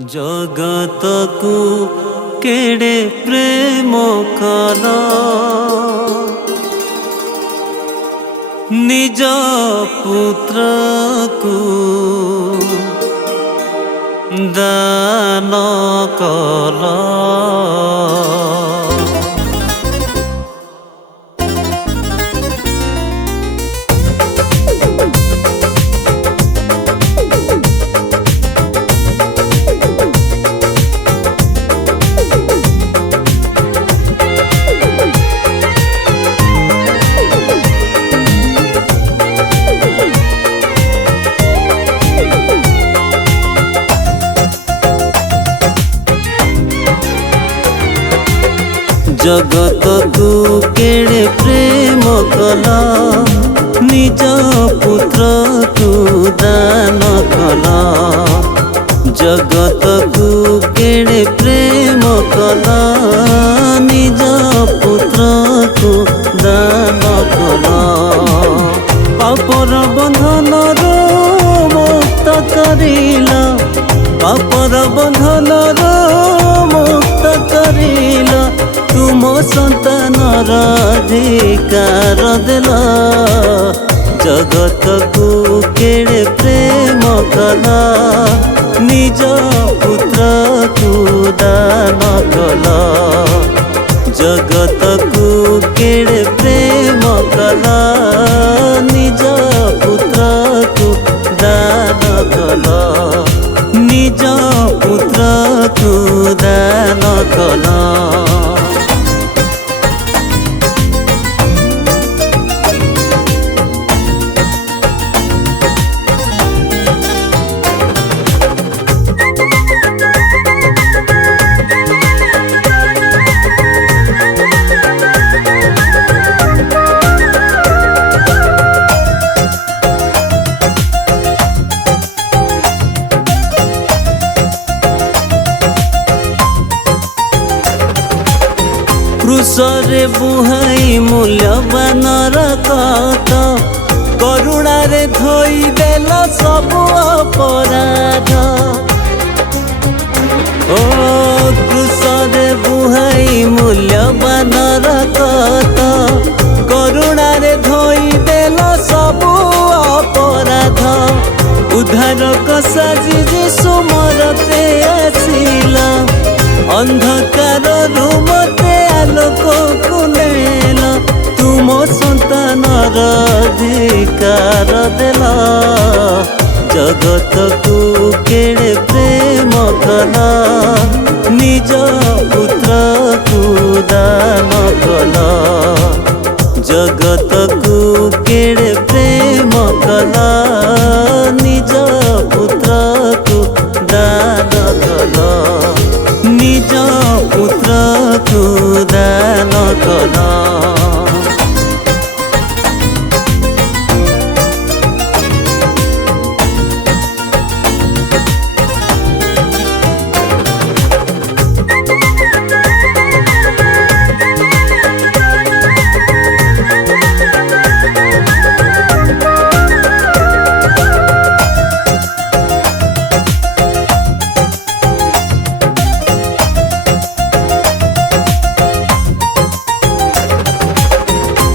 जगत को केड़े प्रेम कला निज पुत्र को दान कला। जगत को केड़े प्रेम कला निज पुत्र को दान कला। जगत को केड़े प्रेम कला निज पुत्र को दान कला। पापर बंधन रो मुक्त करिला, पापर बंधन रो मुक्त करिला। तुम संतानर अधिकार देला, जगत को केड़े प्रेम कला निज पुत्र को दान कला। जगत को केड़े प्रेम कला निज पुत्र को दान कला। निज पुत्र को दान कला। क्रूसरे बुहाई मूल्यवान रक्त, करुणारे धोई देल सब अपराध। ओ क्रूसरे बुहाई मूल्यवान रक्त, करुणारे धोई देल सब अपराध। उद्धारक साजी यीशु मरते आसिला, अंधकार रूमते आलोक को नेला। तुम संतानर अधिकार देला, जगत को केड़े प्रेम कला निज पुत्र को दान कला। जगत को केड़े प्रेम कला निज पुत्र को दान कला। निज पुत्र को दान कला।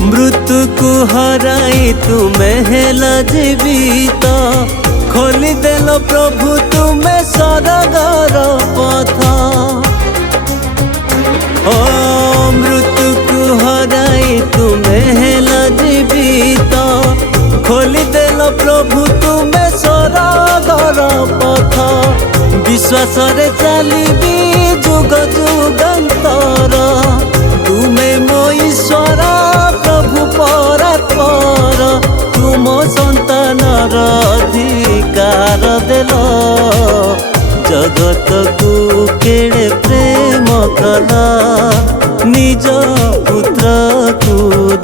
मृत्यु को हराई तुम्हें हेला जीवित, खोली देल प्रभु तुम्हें स्वर्गर पथ। ओ मृत्यु को हराई तुम्हें हेला जीवित, खोली देल प्रभु तुम्हें स्वर्गर पथ। विश्वास रे चलिबी जुग जुगांतर, तुम्हें मो ईश्वर प्रभु परात्पर। तुम संतानर अधिकार देल, जगत को केड़े प्रेम कला निज पुत्र को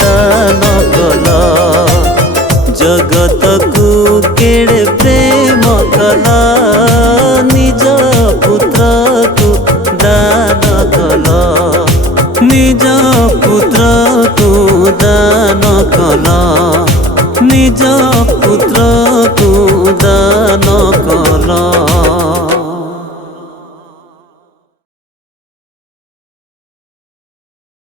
दान कला। जगत को केड़े प्रेम कला